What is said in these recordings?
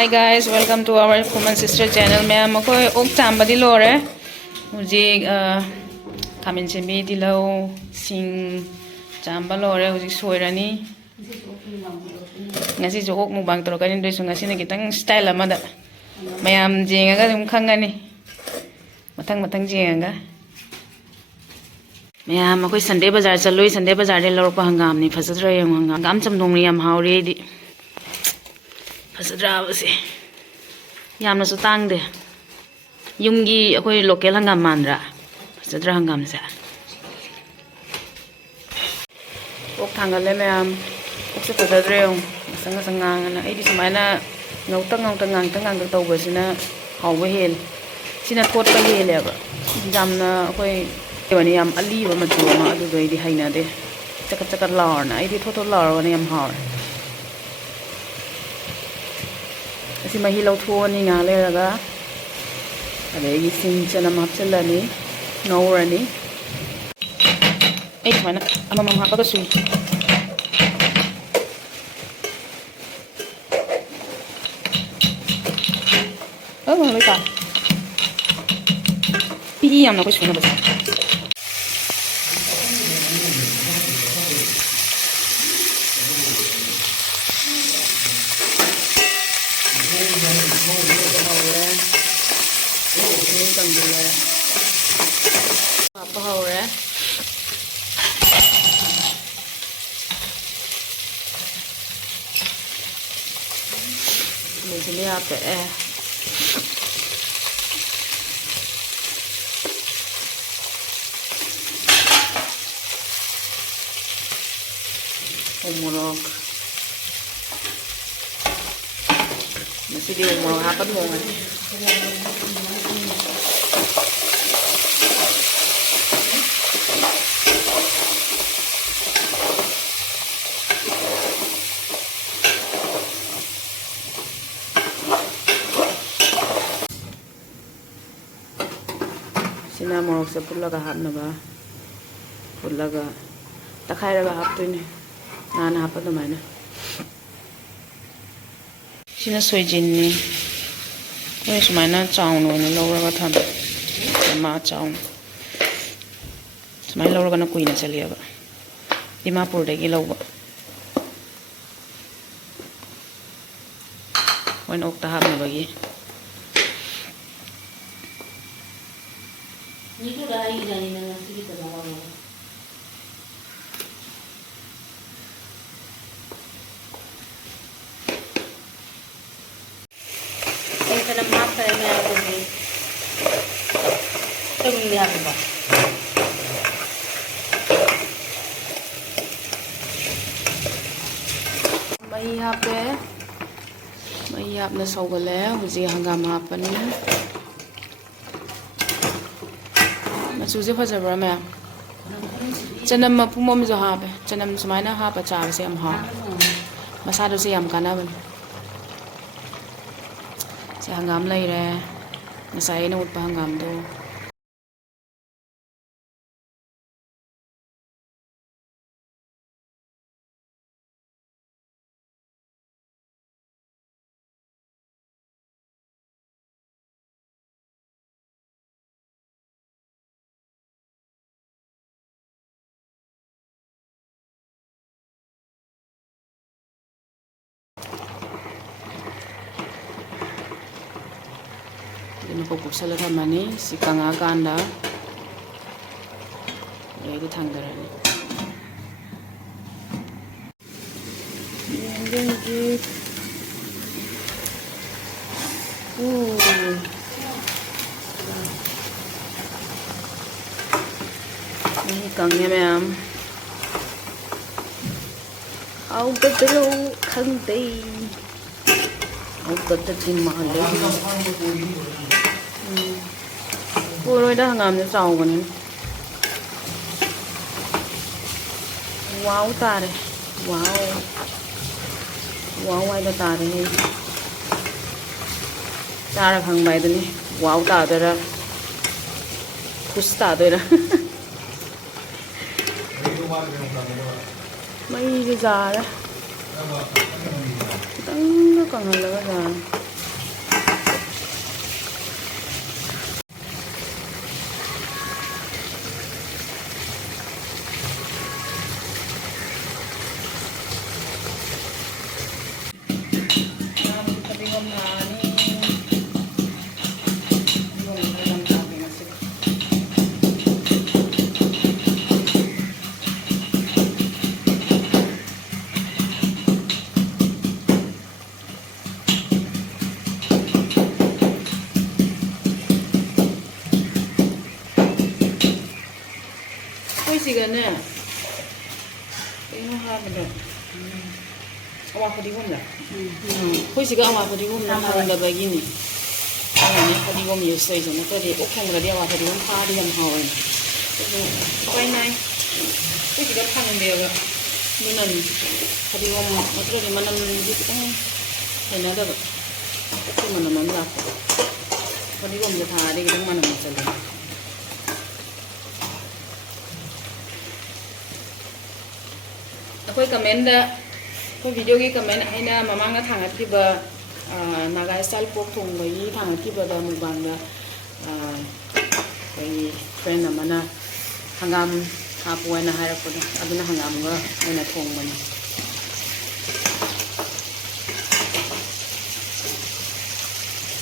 Hi guys, welcome to our Kuman Sister channel. Ma'am, ako ok chamba di lore. Ujig kamin chimbi di lo sing chamba lore ujig soirani. Ngasi jo ok mubang tro kanin doisu ngasi na kitang style amada. Ma'am jenga ga dum khangani. Matang jenga. Ma'am, ako Sunday bazaar chaloi Sunday bazaar de lor pa hangam ni phasatra yang hangam chamdong ni am haure di. Fasadrabase yamna su tangde yumgi akoi local hangam mandra fasadra hangam sa ok thangale ma'am ok se fasadre yung sanga na ai di sumaina ngauta ngang tawbasina hawba hel sina thot pa hele ba jamna akoi wani yam ali ba matu ma adu doi di haina de chakar laur na ai di thot laur wani yam haur asi mahi lau thuani nga le raga adegi sing chanam hapchalani ngawrani ai thmana amamam hapaga sui loi ka pi yamna ko suna bas apa haure ini apa umurok masih di umurok apa tuh sina morok sa pullaga hapnaga pullaga takhairaga haptoine nana hapa dumaina sina soijinni koi sumaina chaun oina lawraga tham ma chaun sumaina lawraga na kuina chaliaba Dimapur dagi lawba wan ok ta hapnabagi Itu dah hari jadi nasi kita bawa. Ini kena maaf saya ni aku ni. Tunggu ni apa bah? Mai hap na sawgale huji hangam hapani Suzy fazabra ma'am. Chanam mapumom zo habe. Chanam sumaina hapa cha se am ha. Masado se am kana ban. Se hangam lai re. Nasai na ut pa hangam do. Ini pupuk salad mani si kanga ganda ready thangdarani ini kangnya ma'am au bedro khangdei au bedtin mahale Puro dah ngam ni saw ko nin. Wow tare. Wow ay da tare ni. Tara khang bai ni. Wow ta da. Khus ta da. Mai cái già đó. Tăng nó còn hơn là cái già. 시간에 이거 하면 아와 그리고는 호시가 아와 그리고는 하는데 bagini 아니 그리고 미스 있잖아 그래 오케이라디 아와 그리고 파리 한 하원 quay này 호시가 파는데요 눈은 그리고 어떻게 만나면 이게 되나 봐 어떻게 만나면 나 그리고 이제 다 되게 많은 거 있잖아 akwai comment da ko video gi comment aina mama nga thang ati ba naga style pok thong ba yi thang ati ba da mu bang da ai friend amana hangam ha puana hara ko da aduna hangam ga aina thong ba ni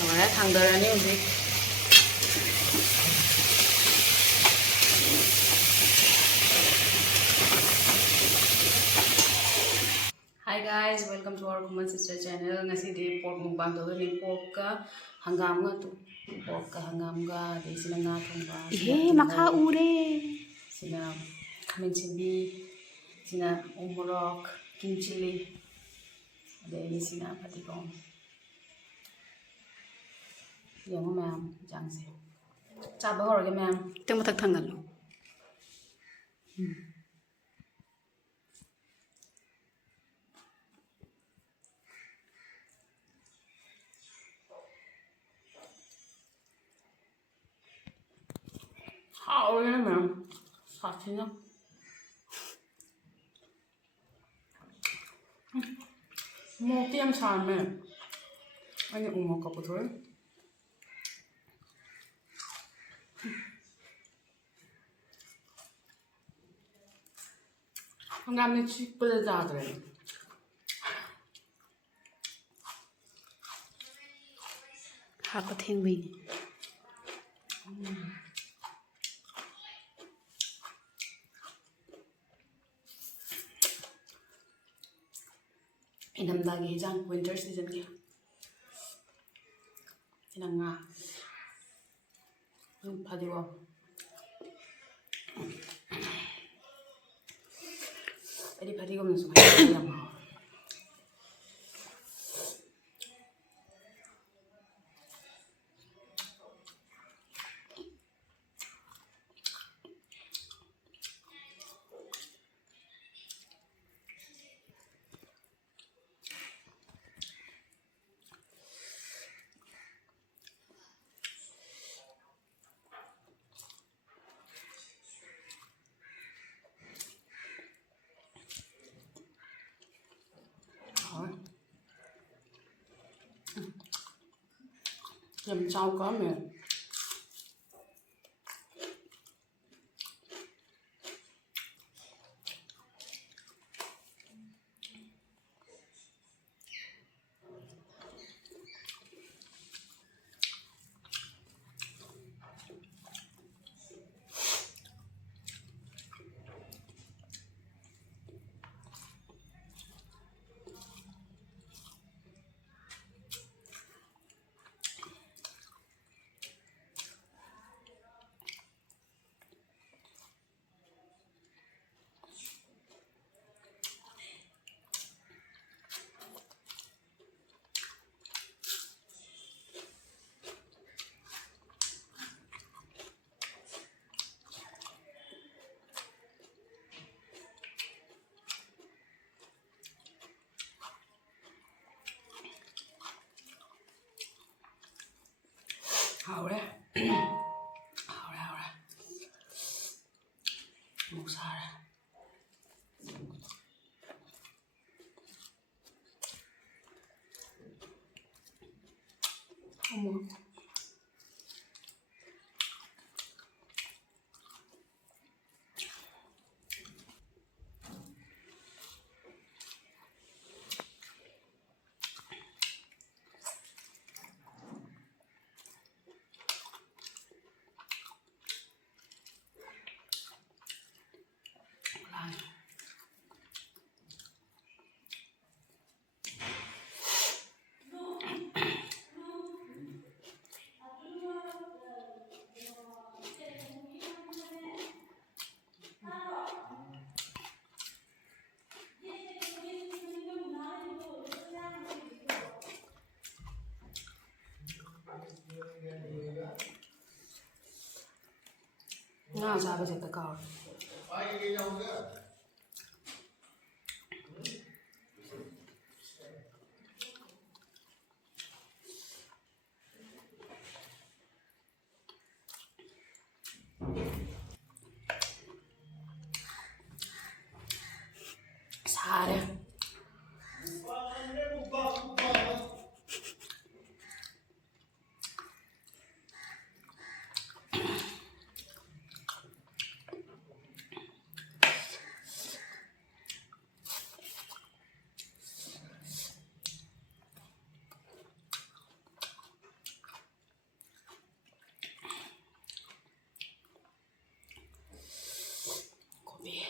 naga thang da ni uji Hi guys, welcome to our Kuman Sister channel. Ngasi di pork mukbang to ni pork ka hangam nga to. Pork ka hangam ga di sina nga thong ba. Makha ure. Sina khamin chili, sina umrok, king chili. Ade sina patikong. Yang ma'am jang se. Cha ba hor ga ma'am. Teng matak thangal lo. How are you ma'am? Satina. Mo tiam san me. Ani umok ka putol. hangam ni chik pala dadre. Haka theng bai ni. Inamdagi hijang winter season kya. Inanga. Padiwa. Padi ko minsan kaya mo. Làm sao có mà hào đấy hào đấy một xa ra không muốn ꯉꯥ ꯆꯥꯕꯁꯦ ꯍꯦꯛꯇ ꯀꯥꯎꯔꯦ 사래. 고비.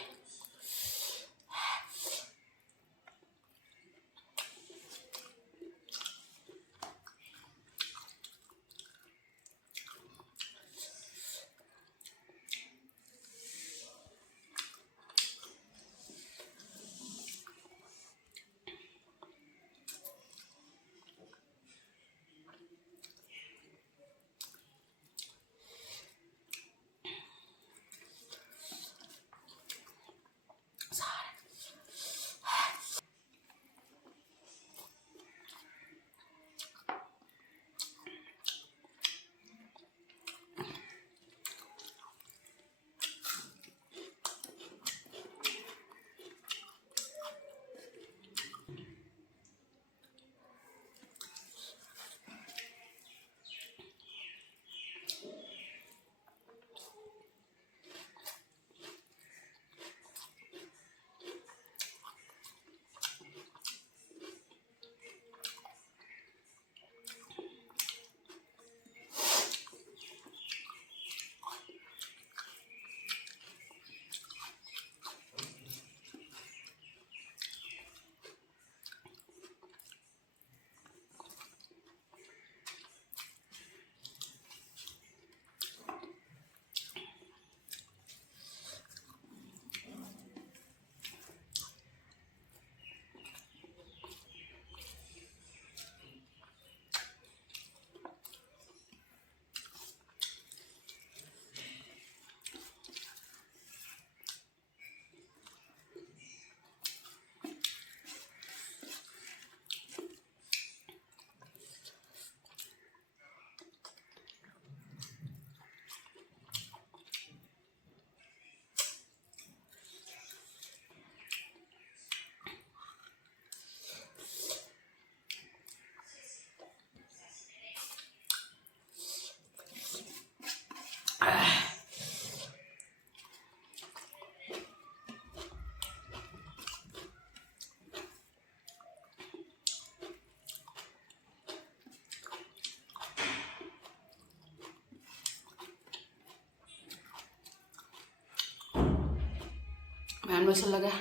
Mayan loisalage